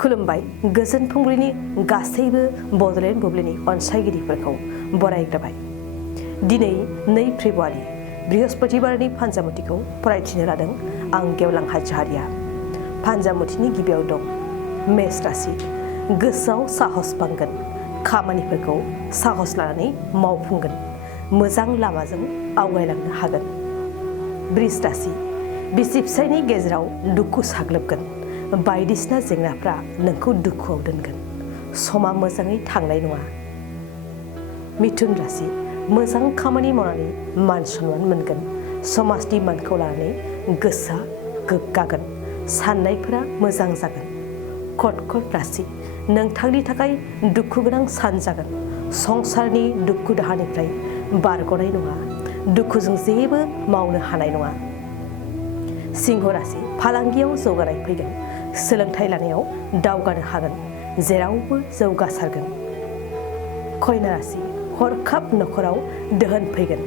खुलुमबाय गोजोन फुंबिलिनि गासैबो बड'लेण्ड बुब्लिनि अनसायगिरिफोरखौ बरायग्रोबाय। दिनै 2 फेब्रुवारि बृहस्पतिबारनि फान्जामुथिखौ फरायथिनो लादों आं गेवलां हाज'हारिया। फान्जामुथिनि गिबियाव दं मेष राशि। गोसोआव साहस बांगोन, खामानिफोरखौ साहस लानानै मावफुंगोन, मोजां लामाजों आवगायलांनो हागोन। बृष राशि। बिसि फिसायनि गेजेराव दुखु साग्लोबगोन, बायदिसिना जेंनाफ्रा नोंखौ दुखुआव दोनगोन, समा मोजाङै थांनाय नङा। मिथुन राशि। मोजां खामानि मावनानै मान सन्मान मोनगोन, समाजनि मानखौ लानानै गोसोआ गोग्गागोन, साननायफोरा मोजां जागोन। कर्कट राशि। नोंथांनि थाखाय दुखु गोनां सान जागोन, संसारनि दुखु दाहानिफ्राय बारग'नाय नङा, दुखुजों जेबो मावनो हानाय नङा। सिंह राशि। फालांगियाव जौगानाय फैगोन, सोलोंथाइ लानायाव दावगानो हागोन, जेरावबो जौगासारगोन। कन्या राशि। हरखाब नखराव दोहोन फैगोन,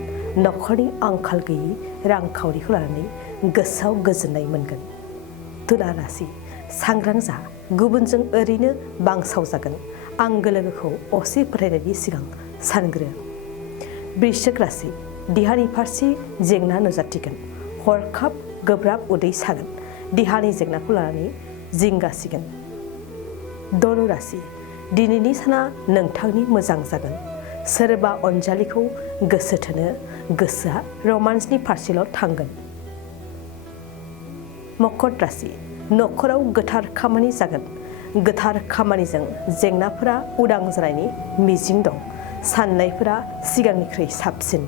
नखरनि आंखाल गैयि रांखावरिखौ लानानै गोसोआव गोजोननाय मोनगोन। तुला राशि। सांग्रां जा, गुबुनजों ओरैनो बांसावजागोन, आंगो लोगोखौ असे फोथायनायनि सिगां सानग्रो। वृश्चिक राशि। देहानि फारसे जेंना नुजाथिगोन, हरखाब गोब्राब उदै सागोन, देहानि जेंनाखौ लानानै जिंगासिगोन। धनु राशि। दिनैनि साना नोंथांनि मोजां जागोन, सोरबा अनजालिखौ गोसो थोनो गोसोआ रमान्सनि फारसेल' थांगोन। मकर राशि। नखराव गोथार खामानि जागोन, गोथार खामानिजों जेंनाफोरा उदां जानायनि मिजिं दं, साननायफोरा सिगांनिख्रुइ साबसिन।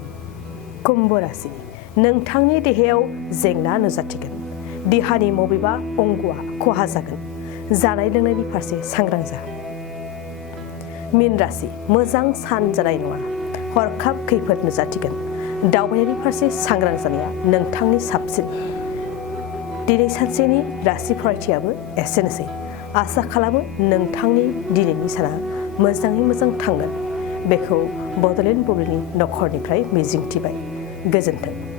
कुम्भ राशि। नोंथांनि देहायाव जेंना नुजाथिगोन, देहानि बबेबा अंगआ खहा जागोन, जानाय लोंनायनि फारसे सांग्रां जा। मीन राशि। मोजां सान जानाय नङा, हरखाब खैफोद नुजाथिगोन, दावबायनायनि फारसे सांग्रां जानाया नोंथांनि साबसिन। दिनै सानसेनि राशि फरायथियाबो एसेनोसै। आसा खालामो नोंथांनि दिनैनि साना मोजाङै मोजां थांगोन, बेखौ बड'लेण्ड बुब्लिनि नखरनिफ्राय मिजिंथिबाय। गोजोन्थों।